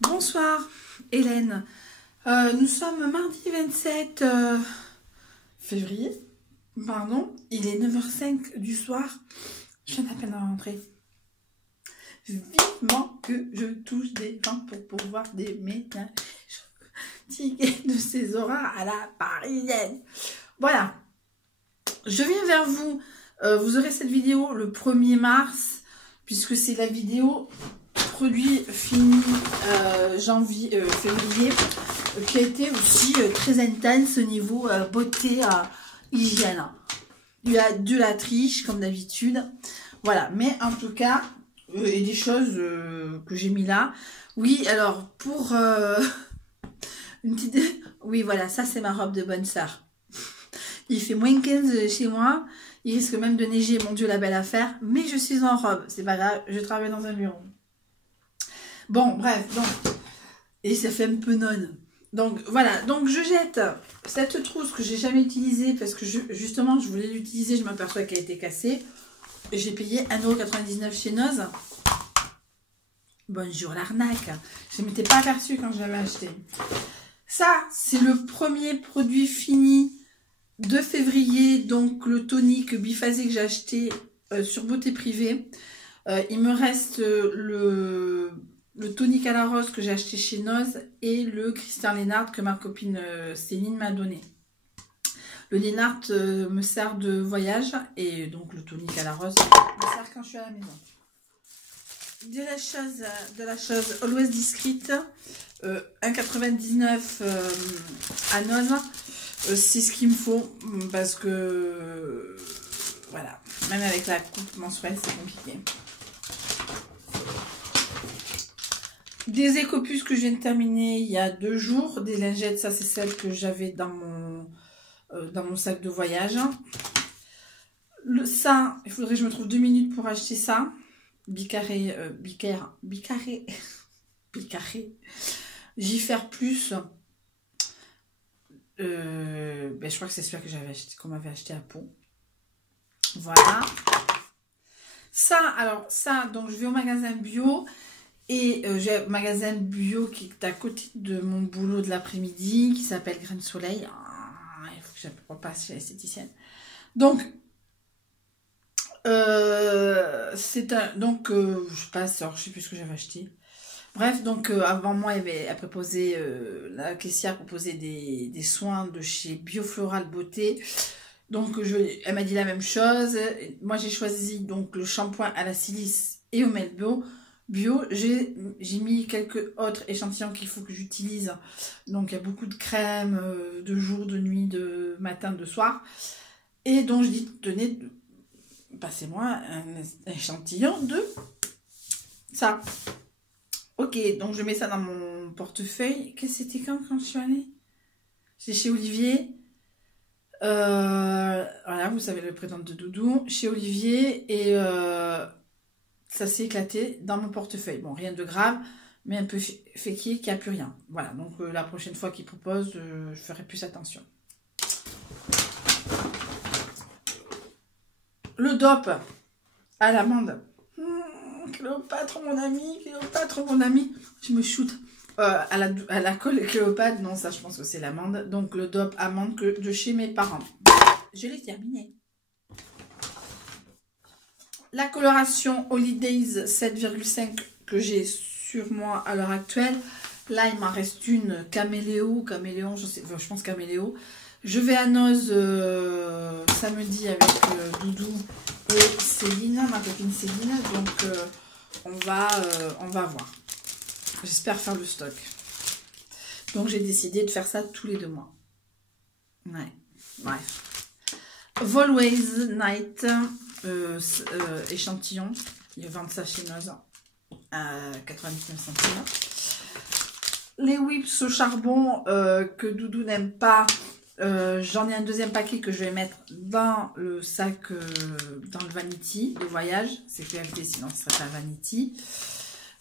Bonsoir Hélène. Nous sommes mardi 27 février. Pardon, il est 9h05 du soir. Je viens à peine de rentrer. Vivement que je touche des gens pour pouvoir déménager. Fatiguée de ces horaires à la parisienne. Voilà. Je viens vers vous. Vous aurez cette vidéo le 1er mars, puisque c'est la vidéo produit fini février, qui a été aussi très intense au niveau beauté, hygiène. Il y a de la triche comme d'habitude. Voilà, mais en tout cas, et des choses que j'ai mis là. Oui, alors pour une petite... Oui, voilà, ça c'est ma robe de bonne sœur. Il fait moins 15 chez moi. Il risque même de neiger, mon Dieu, la belle affaire. Mais je suis en robe. C'est pas grave, je travaille dans un bureau. Bon, bref, donc. Et ça fait un peu nonne. Donc, voilà. Donc, je jette cette trousse que j'ai jamais utilisée parce que, justement, je voulais l'utiliser. Je m'aperçois qu'elle a été cassée. J'ai payé 1,99 € chez Noz. Bonjour l'arnaque. Je ne m'étais pas aperçue quand je l'avais acheté. Ça, c'est le premier produit fini de février, donc le tonique biphasé que j'ai acheté sur Beauté Privée. Il me reste le tonique à la rose que j'ai acheté chez Noz et le Christian Lennart que ma copine Céline m'a donné. Le Lennart me sert de voyage et donc le tonique à la rose me sert quand je suis à la maison. De la chose Always Discreet, 1,99 € à Noz. C'est ce qu'il me faut parce que voilà, même avec la coupe mensuelle c'est compliqué. Des écopus que je viens de terminer il y a 2 jours, des lingettes, ça c'est celle que j'avais dans mon sac de voyage. Ça, il faudrait que je me trouve 2 minutes pour acheter ça. Bicarré. J'y faire plus. Je crois que c'est celui-là que j'avais acheté, qu'on m'avait acheté à Pau. Voilà. Ça, alors ça, donc je vais au magasin bio et j'ai un magasin bio qui est à côté de mon boulot de l'après-midi qui s'appelle Grain de Soleil. Il faut que je repasse chez l'esthéticienne. Donc c'est un, donc je passe, alors je sais plus ce que j'avais acheté. Bref, donc avant moi, elle proposait, la caissière proposait des soins de chez Biofloral Beauté. Donc elle m'a dit la même chose. Moi j'ai choisi donc le shampoing à la silice et au miel bio. J'ai mis quelques autres échantillons qu'il faut que j'utilise. Donc il y a beaucoup de crème, de jour, de nuit, de matin, de soir. Et donc je dis, tenez, passez-moi un échantillon de ça. Ok, donc je mets ça dans mon portefeuille. Qu'est-ce que c'était quand je suis allée? C'est chez Olivier. Voilà, vous savez le prénom de Doudou. Chez Olivier. Et ça s'est éclaté dans mon portefeuille. Bon, rien de grave, mais un peu féquier qui a plus rien. Voilà, donc la prochaine fois qu'il propose, je ferai plus attention. Le DOP à l'amande. Cléopâtre, mon ami, je me shoot. À la colle Cléopâtre, non, ça je pense que c'est l'amande. Donc le DOP amande de chez mes parents. Je l'ai terminé. La coloration Holidays 7,5 que j'ai sur moi à l'heure actuelle. Là, il m'en reste une caméléon, je pense caméléon. Je vais à Noz samedi avec Doudou et Céline, ma copine Céline. Donc on va voir. J'espère faire le stock. Donc j'ai décidé de faire ça tous les 2 mois. Ouais, bref. Volways Night échantillon. Ils vendent ça chez Noz à 99 centimes. Les whips au charbon que Doudou n'aime pas. J'en ai un deuxième paquet que je vais mettre dans le sac, dans le vanity de voyage. C'est QFD, sinon ce serait pas vanity.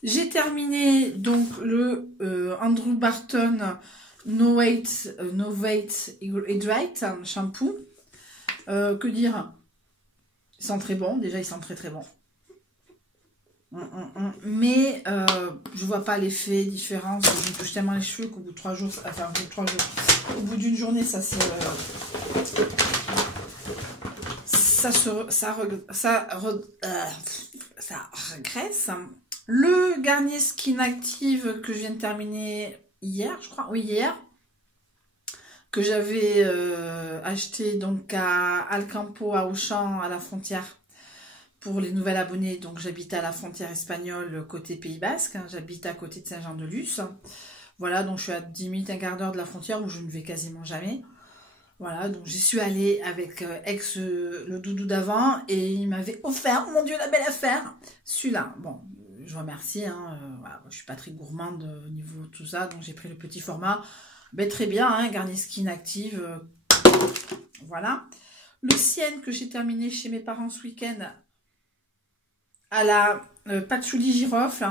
J'ai terminé donc le Andrew Barton No Weight Hydrate shampoo. Que dire? Ils sont très bons. Déjà, ils sont très très bons. Mais je vois pas l'effet différence. Je me touche tellement les cheveux qu'au bout de 3 jours, enfin au bout de 3 jours, au bout d'une journée, ça regresse. Le Garnier Skin Active que je viens de terminer hier, je crois, oui hier, que j'avais acheté donc à Alcampo, à Auchan, à la frontière, pour les nouvelles abonnés. Donc j'habite à la frontière espagnole côté Pays Basque, hein, j'habite à côté de Saint-Jean-de-Luz. Voilà, donc je suis à 10 minutes, un quart d'heure de la frontière où je ne vais quasiment jamais. Voilà, donc j'y suis allée avec le doudou d'avant et il m'avait offert, mon Dieu, la belle affaire, celui-là. Bon, je vous remercie, hein, voilà, je suis pas très gourmande au niveau de tout ça, donc j'ai pris le petit format. Ben, très bien, hein, Garnier Skin Active, voilà. Le Sienne que j'ai terminé chez mes parents ce week-end à la patchouli girofle,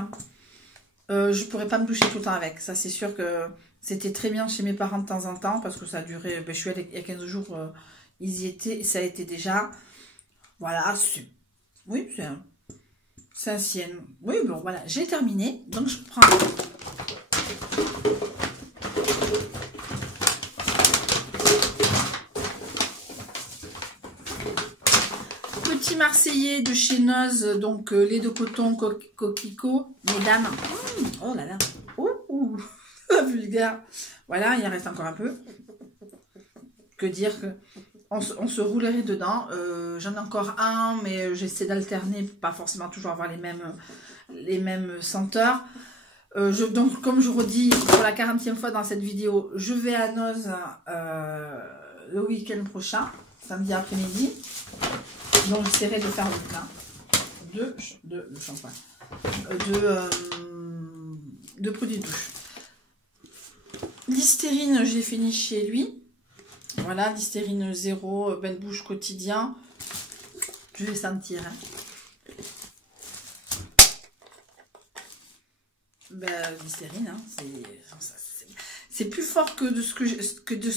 je pourrais pas me doucher tout le temps avec. Ça, c'est sûr que c'était très bien chez mes parents de temps en temps parce que ça a duré. Ben, je suis allée il y a 15 jours, ils y étaient, ça a été déjà. Voilà, oui, c'est un Sienne. Oui, bon, voilà, j'ai terminé. Donc, je prends. Petit Marseillais de chez Noz, donc lait de coton coquelicot, mesdames. Oh là là, vulgaire. Voilà, il en reste encore un peu. Que dire que on se roulerait dedans. J'en ai encore un, mais j'essaie d'alterner pour pas forcément toujours avoir les mêmes senteurs. Donc, comme je redis pour la 40e fois dans cette vidéo, je vais à Noz le week-end prochain, samedi après-midi. Donc j'essaierai de faire le plein de shampoing, de produits de douche. Listerine, j'ai fini chez lui. Voilà, Listerine 0, bain de bouche quotidien. Je vais sentir. Hein. Ben, Listerine, hein, c'est plus fort que de ce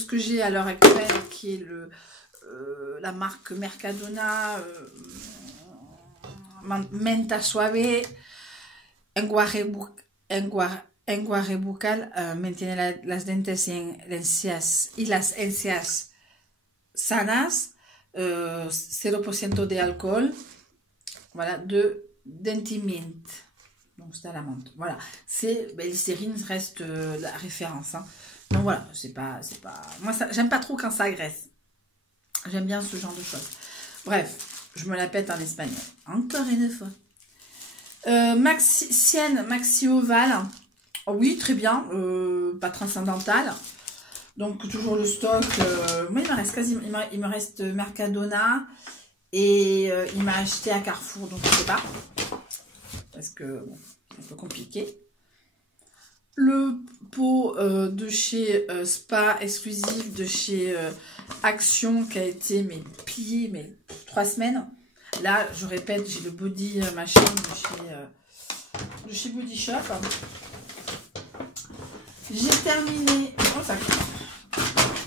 que j'ai à l'heure actuelle, qui est la marque Mercadona, Menta Suave, enjuague bucal, mantiene las dentes y las encías sanas, 0% de alcool, voilà, de Dentimint. Donc c'est à la menthe. Voilà, ben, Listerine reste la référence. Hein. Donc voilà, c'est pas. Moi, j'aime pas trop quand ça agresse. J'aime bien ce genre de choses. Bref, je me la pète en espagnol. Encore une fois. Sienne Maxi Oval. Oh oui, très bien. Pas transcendantal. Donc, toujours le stock. Moi, il me reste il me reste Mercadona. Et il m'a acheté à Carrefour. Donc, je sais pas. Parce que bon, c'est un peu compliqué. Le pot de chez Spa exclusif de chez Action qui a été plié 3 semaines. Là, je répète, j'ai le body machin de chez Body Shop. J'ai terminé. Oh, ça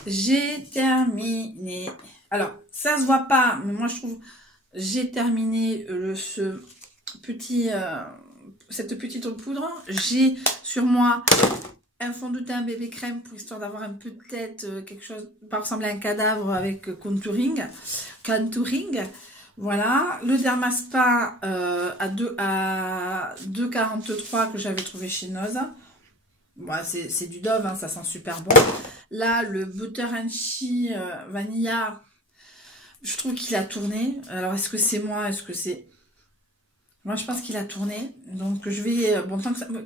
j'ai terminé. Alors, ça se voit pas, mais moi je trouve j'ai terminé cette petite poudre. J'ai sur moi un fond de teint bébé crème pour histoire d'avoir un peu de tête, quelque chose, pas ressembler à un cadavre avec contouring. Voilà, le Dermaspa à 2,43 que j'avais trouvé chez Noz. Bon, c'est du Dove, hein, ça sent super bon. Là, le Butter Crunchy Vanilla, je trouve qu'il a tourné. Alors, est-ce que c'est moi? Est-ce que c'est... Moi, je pense qu'il a tourné. Donc, je vais... Bon,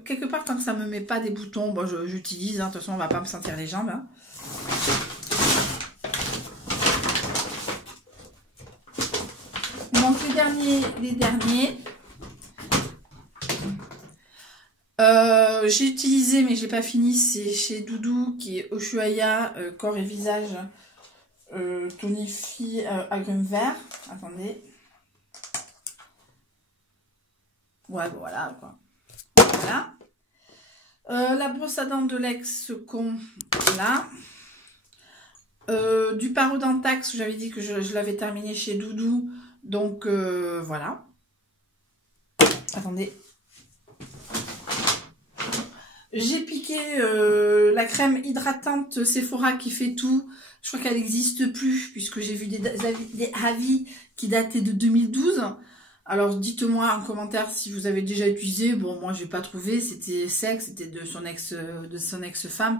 quelque part, tant que ça ne me met pas des boutons, bon, j'utilise. Hein, de toute façon, on ne va pas me sentir les jambes. Hein. Donc, les derniers. J'ai utilisé, mais je n'ai pas fini. C'est chez Doudou, qui est Ushuaïa, corps et visage, tonifie agrumes vert. Attendez. Ouais, voilà, quoi. Voilà. La brosse à dents de l'ex-con, là. Du Parodontax, j'avais dit que je l'avais terminé chez Doudou. Donc, voilà. Attendez. J'ai piqué la crème hydratante Sephora qui fait tout. Je crois qu'elle n'existe plus puisque j'ai vu des avis qui dataient de 2012. Alors dites-moi en commentaire si vous avez déjà utilisé. Bon, moi j'ai pas trouvé. C'était sec, c'était de son ex-femme.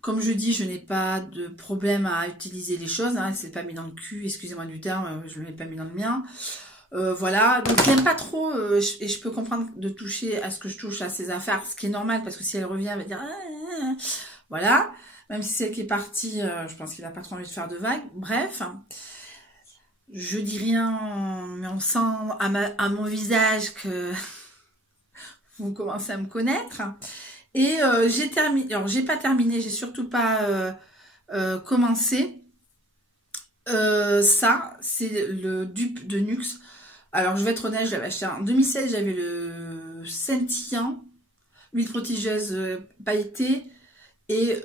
Comme je dis, je n'ai pas de problème à utiliser les choses. Hein. C'est pas mis dans le cul, excusez-moi du terme, je ne l'ai pas mis dans le mien. Voilà, donc j'aime pas trop et je peux comprendre de toucher à ce que je touche à ses affaires, ce qui est normal parce que si elle revient, elle va dire voilà, même si c'est elle qui est partie, je pense qu'il a pas trop envie de faire de vagues. Bref, je dis rien, mais on sent à mon visage que vous commencez à me connaître. Et j'ai terminé, alors j'ai pas terminé, j'ai surtout pas commencé. Ça, c'est le dupe de NYX. Alors, je vais être honnête, je l'avais acheté en 2016, j'avais le scintillant, l'huile protégeuse pailletée. Et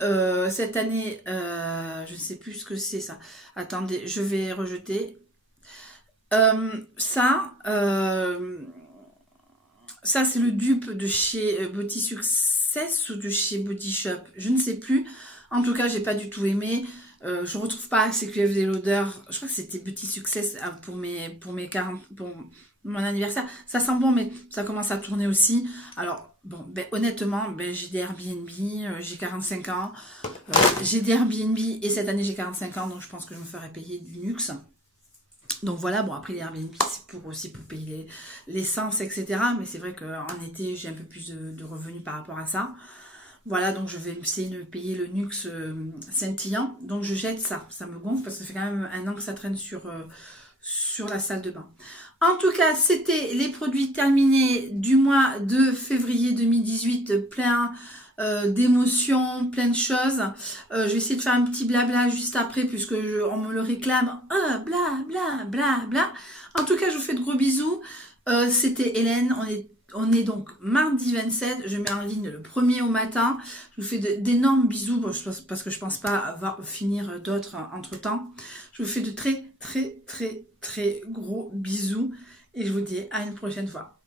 cette année, je ne sais plus ce que c'est ça. Attendez, je vais rejeter. Ça, c'est le dupe de chez Body Success ou de chez Body Shop. Je ne sais plus. En tout cas, j'ai pas du tout aimé. Je retrouve pas CQFD l'odeur. Je crois que c'était Petit Success pour mon anniversaire. Ça sent bon, mais ça commence à tourner aussi. Alors, bon, ben, honnêtement, ben, j'ai des Airbnb, j'ai 45 ans. J'ai des Airbnb et cette année j'ai 45 ans, donc je pense que je me ferai payer du luxe. Donc voilà, bon après les Airbnb c'est aussi pour payer l'essence, etc. Mais c'est vrai qu'en été j'ai un peu plus de revenus par rapport à ça. Voilà, donc je vais essayer de payer le NYX scintillant. Donc je jette ça, ça me gonfle parce que ça fait quand même un an que ça traîne sur la salle de bain. En tout cas, c'était les produits terminés du mois de février 2018, plein d'émotions, plein de choses. Je vais essayer de faire un petit blabla juste après puisque on me le réclame. Bla bla bla bla. En tout cas, je vous fais de gros bisous. C'était Hélène, on est donc mardi 27, je mets en ligne le 1er au matin. Je vous fais d'énormes bisous parce que je pense pas avoir finir d'autres entre temps. Je vous fais de très très très très gros bisous et je vous dis à une prochaine fois.